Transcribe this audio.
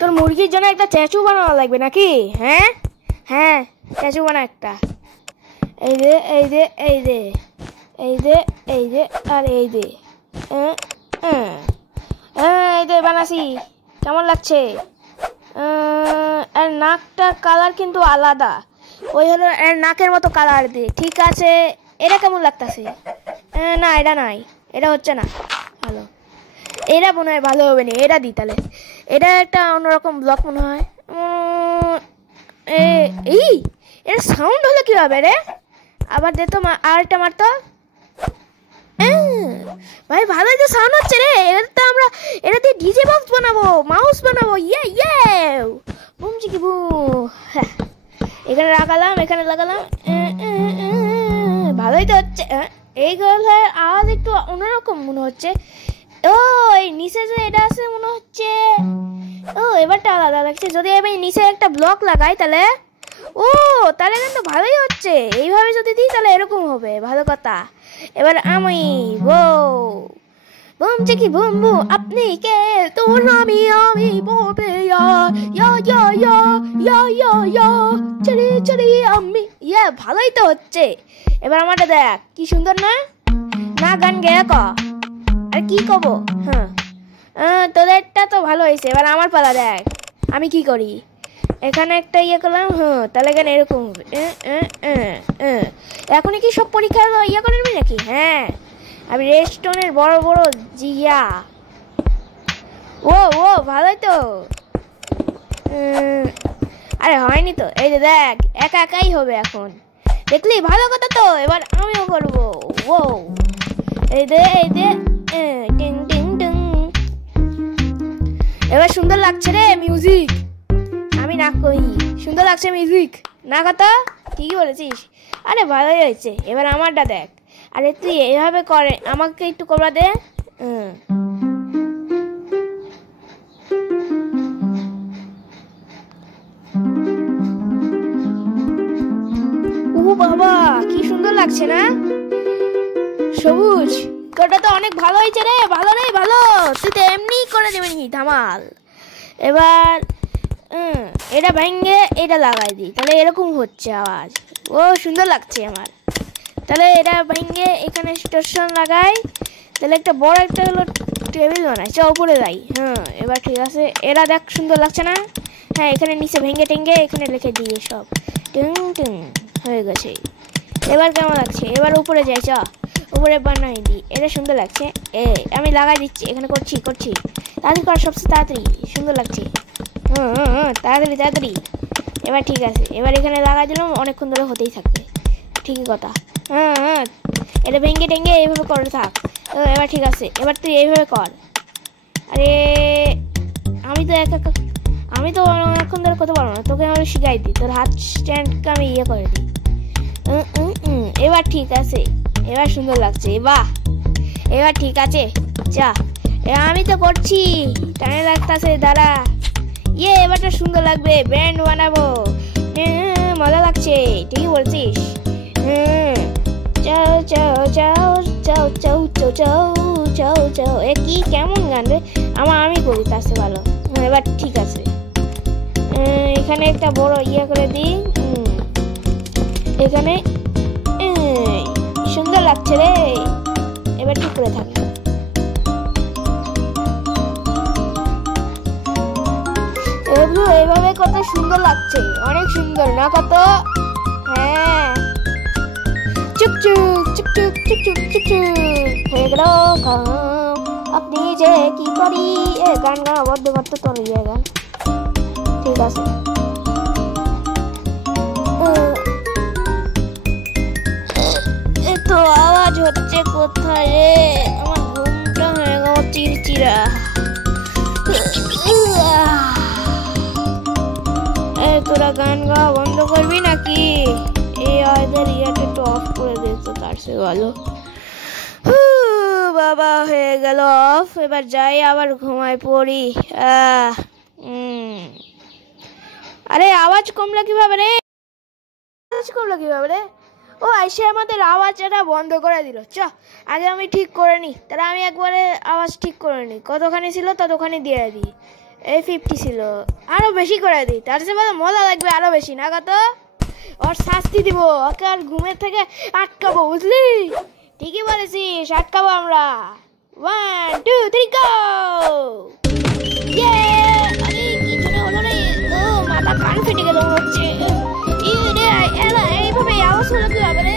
তোর মুরগির জন্য একটা স্ট্যাচু বানানো লাগবে নাকি? হ্যাঁ হ্যাঁ, স্ট্যাচু বানা একটা। এই দে এই দে এই দে এই দে এই দে আর এই দে, এই দে বানাসি। কেমন লাগছে? আর নাকটার কালার কিন্তু আলাদা, ওই হলো এর নাকের মতো কালার দে। ঠিক আছে, এটা কেমন লাগতেছে? না এটা নাই, এটা হচ্ছে না ভালো। এটা মনে হয় ভালো হবে না, এটা দিই তাহলে। এটা একটা অন্যরকম ব্লক মনে হয়। এই এর সাউন্ড হলো কীভাবে রে? আবার দে তো, আরেকটা মারতো। ভাই ভালোই তো সাউন্ড হচ্ছে রে। এটা তো আমরা এটা দিয়ে ডিজে বক্স বানাবো, মাউস বানাবো। ইয়ে ইয়ে বুম চিকি বু। এখানে লাগালাম, এখানে লাগালাম। ভালোই তো হচ্ছে। এই গলার আওয়াজ একটু অন্যরকম মনে হচ্ছে। ও এই নিচে যে এটা আছে মনে হচ্ছে, ও এবারটা আলাদা লাগছে। যদি আমি নিচে একটা ব্লক লাগাই তাহলে, ও তাহলে কিন্তু ভালোই হচ্ছে। এইভাবে যদি দিই তাহলে এরকম হবে, ভালো কথা। এবার আমি বুম চিকি বুম বু, আপনি কে? তোর আমি বলবে চলি চলি আমি। ইয়ে ভালোই তো হচ্ছে। এবার আমারটা দেখ কি সুন্দর না? না গান গেয়ে ক আর কি কব? হ্যাঁ তোদেরটা তো ভালো হয়েছে। এবার আমার পালা দেখ আমি কি করি। এখানে একটা ইয়ে করলাম, তাহলে এখানে এরকম হবে। এখনই কি সব পরীক্ষা ইয়ে করে নিবি নাকি? হ্যাঁ, আমি রেস্টনের বড় বড় জিয়া। ও ভালোই তো। আরে হয়নি তো, এই যে দেখ একা একাই হবে এখন, দেখলি? ভালো কথা তো। এবার আমিও করবো। ও এই দে এই দে, টিং টিং টিং। এবার সুন্দর লাগছে রে মিউজিক। আমি না কই সুন্দর লাগছে মিউজিক, না কথা ঠিকই বলেছিস। আরে ভালোই হয়েছে। এবার আমারটা দেখ। আরে তুই এইভাবে করে, আমাকে একটু করবা দে। ও বাবা কি সুন্দর লাগছে না? সবুজ তোরটা তো অনেক ভালো হয়েছে রে। ভালো রে ভালো, তুই তো এমনি করে দেবেন ধামাল। এবার এটা ভেঙে এটা লাগাই দিই, তাহলে এরকম হচ্ছে আওয়াজ। ও সুন্দর লাগছে আমার। তাহলে এটা ভেঙে এখানে স্টেশন লাগাই, তাহলে একটা বড় একটা হলো টেবিল বানাই। চ উপরে যাই। এবার ঠিক আছে, এরা দেখ সুন্দর লাগছে না? হ্যাঁ, এখানে নিচে ভেঙে টেঙ্গে এখানে লিখে দিয়ে সব টিং টিং হয়ে গেছে। এবার কেমন লাগছে? এবার উপরে যাই, চ উপরে বানাই দিই। এটা সুন্দর লাগছে। আমি লাগাই দিচ্ছি, এখানে করছি তাড়াতাড়ি কর, সবচেয়ে তাড়াতাড়ি। সুন্দর লাগছে। তাড়াতাড়ি তাড়াতাড়ি। এবার ঠিক আছে, এবার এখানে লাগাই দিলাম, অনেকক্ষণ ধরে হতেই থাকবে। ঠিকই কথা। এটা ভেঙে টেঙ্গে এইভাবে করে থাক। এবার ঠিক আছে, এবার তুই এইভাবে কর। আরে আমি তো অনেকক্ষণ ধরে করতে পারবো না, তোকে আমি শিখাই দিই। তোর হাত স্ট্যান্ডকে আমি ইয়ে করে দিই। এবার ঠিক আছে, এবার সুন্দর লাগছে। বাহ, এবার ঠিক আছে। যা আমি তো করছি, টানে লাগতেছে, দাঁড়া। এবারটা সুন্দর লাগবে, ব্যান্ড বানাবো। মজা লাগছে, ঠিকই বলছিস। চাও চাও চাও চাও চাও চাও চাও চাও চাও। কি কেমন গান রে? আমি করি তার চেয়ে ভালো। এবার ঠিক আছে, এখানে একটা বড় ইয়ে করে দিই। এখানে সুন্দর লাগছে রে। এবার ঠিক করে থাকি। এগুলো এইভাবে কত সুন্দর লাগছে, অনেক সুন্দর না কত? হ্যাঁ, চুকচুক চুকচুক চুকচুক চুকচুক হয়ে গেল গান। আপনি যে কি করি, গান গাওয়া বদ্ধ করতে তোর ইয়ে গান। ঠিক আছে, তো আওয়াজ হচ্ছে কোথায় রে? আমার ঘুমটা হয়ে গেল চিরচিরা। তোরা গান গাওয়া বন্ধ করবি নাকি? এই আওয়াজের ইয়াটা একটু অফ করে দিত, তার সে ভালো। বাবা হয়ে গেল অফ। এবার যাই আবার ঘুমায় পড়ি। আরে আওয়াজ কমলো কিভাবে রে? ও এসে আমাদের আওয়াজটা বন্ধ করে দিল। আগে আমি ঠিক করে নিই, তাহলে আমি একবারে আওয়াজ ঠিক করে নিই। কতখানি ছিল ততখানি দিয়ে দিই। এই 50 ছিল, আরো বেশি করে দিই, তার চেয়ে মজা লাগবে আরো বেশি না কত। ওর শাস্তি দিব, ওকে আর ঘুমের থেকে আটকাবো, বুঝলি? ঠিকই বলেছিস, আটকাবো আমরা। 1 2 3 গো! ইয়ে! আরে কিছু না হলো রে, ও মাথা কান ফেটে গেল মনে হচ্ছে। এইভাবে আওয়াজ হলো কি হবে রে?